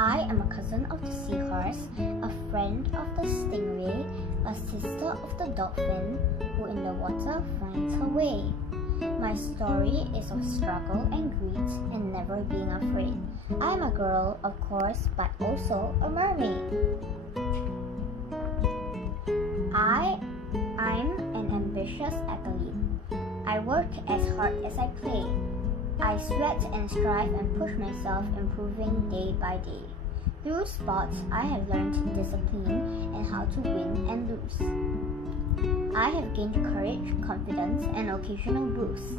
I am a cousin of the seahorse, a friend of the stingray, a sister of the dolphin who in the water finds her way. My story is of struggle and greed and never being afraid. I'm a girl, of course, but also a mermaid. I'm an ambitious athlete. I work as hard as I play. I sweat and strive and push myself, improving day by day. Through sports, I have learned discipline and how to win and lose. I have gained courage, confidence, and occasional boosts.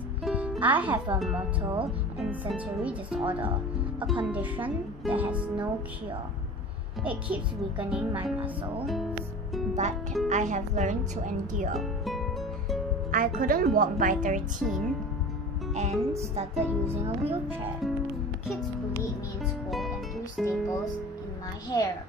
I have a motor and sensory disorder, a condition that has no cure. It keeps weakening my muscles, but I have learned to endure. I couldn't walk by 13 and started using a wheelchair. Kids bullied me in school and threw staples in my hair.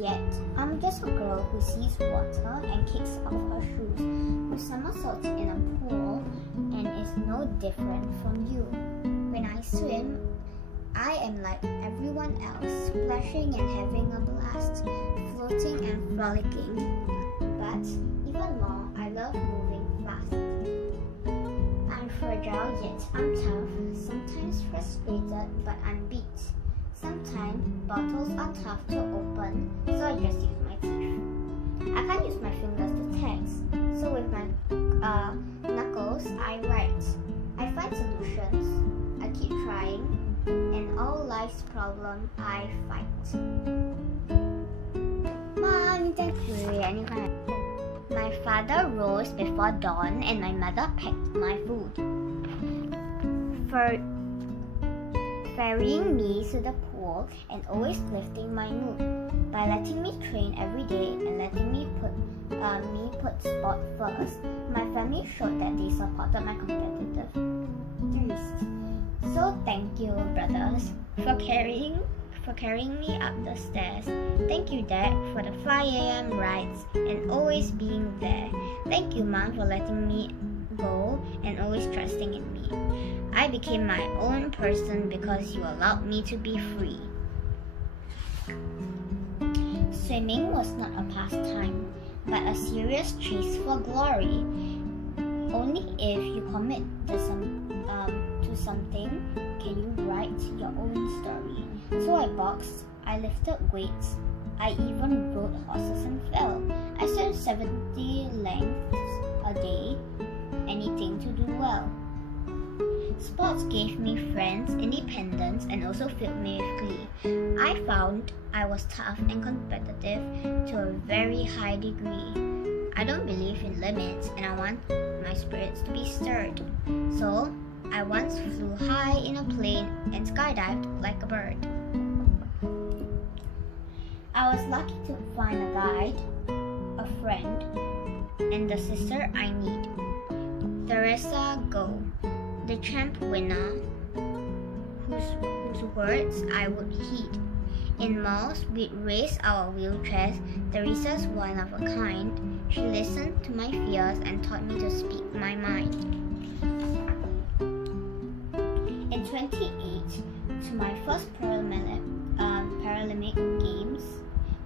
Yet, I'm just a girl who sees water and kicks off her shoes, who somersaults in a pool and is no different from you. When I swim, I am like everyone else, splashing and having a blast, floating and frolicking. But even more, I love moving fast. I'm fragile yet I'm tough, sometimes frustrated but I'm beat. Sometimes bottles are tough to open, so I just use my teeth. I can't use my fingers to text, so with my knuckles I write. I find solutions, I keep trying, and all life's problems I fight. Mom, thank you. My father rose before dawn and my mother packed my food. Ferrying me to the pool and always lifting my mood. By letting me train every day and letting me put sport first, my family showed that they supported my competitive thirst. So thank you, brothers, for carrying me up the stairs. Thank you, Dad, for the 5 a.m. rides and always being there. Thank you, Mom, for letting me go and always trusting in me. I became my own person because you allowed me to be free. Swimming was not a pastime, but a serious chase for glory. Only if you commit to something can you write your own story. So I boxed, I lifted weights, I even rode horses and fell. I swam 70 lengths a day, anything to do well. Sports gave me friends, independence, and also filled me with glee. I found I was tough and competitive to a very high degree. I don't believe in limits and I want my spirits to be stirred. So, I once flew high in a plane and skydived like a bird. I was lucky to find a guide, a friend, and the sister I need. Teresa Go, the champ winner, whose words I would heed. In malls, we'd raise our wheelchairs. Teresa's one of a kind. She listened to my fears and taught me to speak my mind. In 2008, to my first Paralympic Games,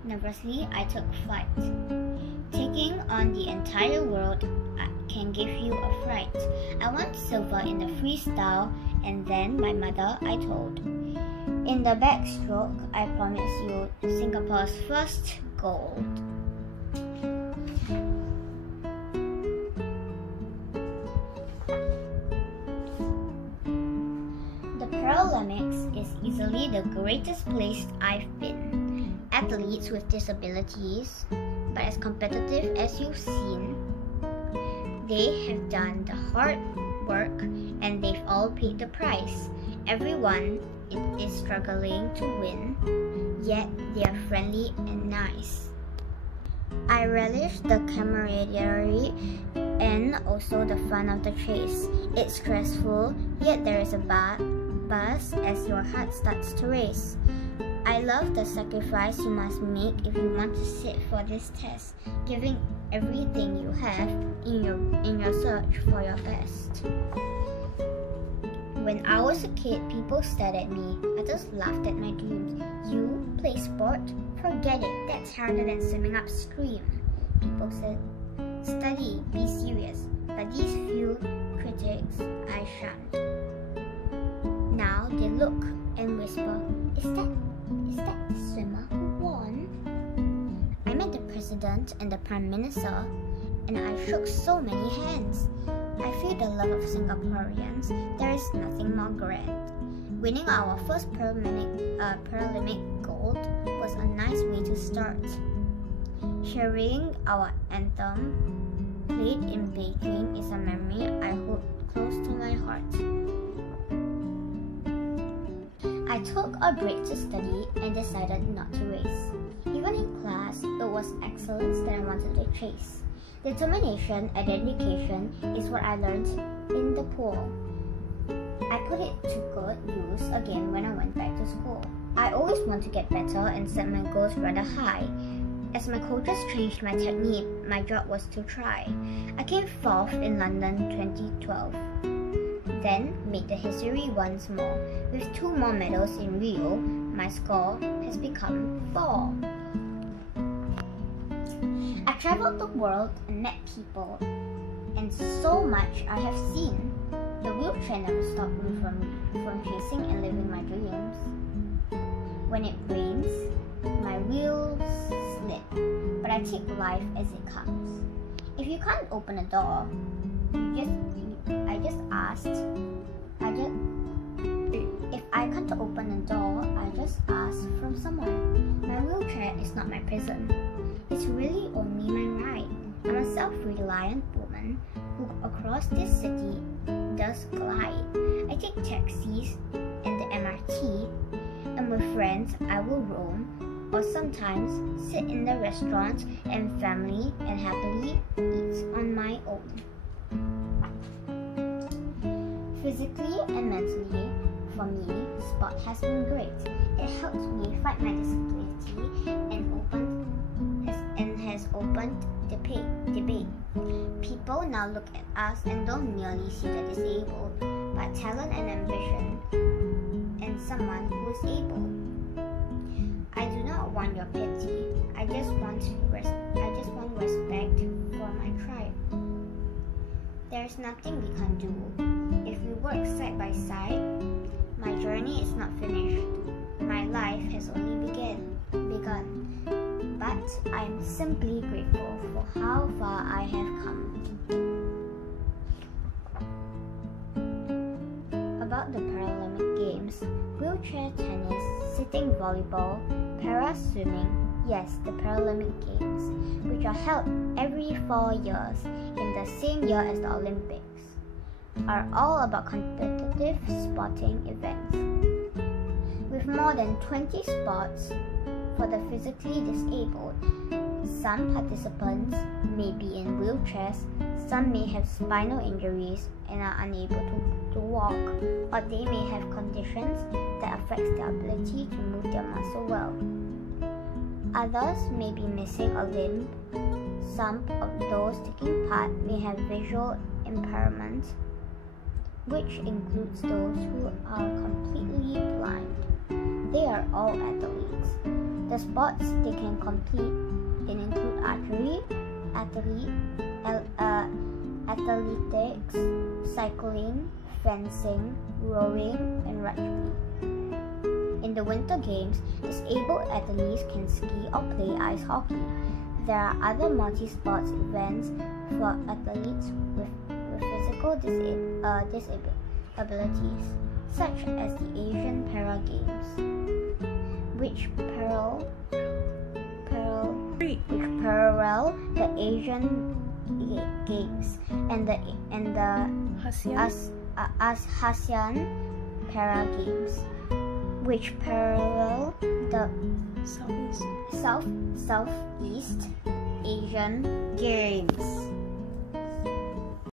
nervously I took flight. Taking on the entire world can give you a fright. I won silver in the freestyle, and then my mother I told. In the backstroke, I promise you Singapore's first gold. The Paralympics is easily the greatest place I've been. Athletes with disabilities, but as competitive as you've seen, they have done the hard work and they've all paid the price. Everyone is struggling to win, yet they are friendly and nice. I relish the camaraderie and also the fun of the chase. It's stressful, yet there is a buzz as your heart starts to race. I love the sacrifice you must make if you want to sit for this test, giving everything you have in your search for your best. When I was a kid, people stared at me. I just laughed at my dreams. You play sport? Forget it. That's harder than swimming upstream. People said, study, be serious. But these few critics I shunned. Now they look and whisper, Is that the swimmer who won? I met the president and the prime minister, and I shook so many hands. I feel the love of Singaporeans. There is nothing more grand. Winning our first Paralympic gold was a nice way to start. Sharing our anthem, played in Beijing, is a memory I hold close to my heart. I took a break to study and decided not to race. Even in class, it was excellence that I wanted to chase. Determination and dedication is what I learned in the pool. I put it to good use again when I went back to school. I always want to get better and set my goals rather high. As my coaches changed my technique, my job was to try. I came 4th in London 2012. Then made the history once more. With 2 more medals in Rio, my score has become 4. I traveled the world and met people, and so much I have seen. The wheelchair never stopped me from chasing and living my dreams. When it rains, my wheels slip, but I take life as it comes. If you can't open a door, If I can't open a door, I just ask from someone. My wheelchair is not my prison. It's really only my right. I'm a self-reliant woman who across this city does glide. I take taxis and the MRT, and with friends I will roam, or sometimes sit in the restaurant and family and happily eat on my own. Physically and mentally, for me, sport has been great. It helps me fight my disability and has opened debate. People now look at us and don't merely see the disabled, but talent and ambition and someone who is able. I do not want your pity. I just want respect for my tribe. There is nothing we can do. If we work side by side, my journey is not finished. My life has only begun. But I am simply grateful for how far I have come. About the Paralympic Games, wheelchair tennis, sitting volleyball, para-swimming, yes, the Paralympic Games, which are held every 4 years in the same year as the Olympics, are all about competitive sporting events. With more than 20 sports for the physically disabled, some participants may be in wheelchairs, some may have spinal injuries and are unable to walk, or they may have conditions that affect their ability to move their muscle well. Others may be missing a limb. Some of those taking part may have visual impairment, which includes those who are completely blind. They are all athletes. The sports they can complete include archery, athletics, cycling, fencing, rowing, and rugby. In the Winter Games, disabled athletes can ski or play ice hockey. There are other multi-sports events for athletes with physical disabilities, such as the Asian Para Games, which parallel the Asian Games and the ASEAN Para Games, which parallel the Southeast Asian Games.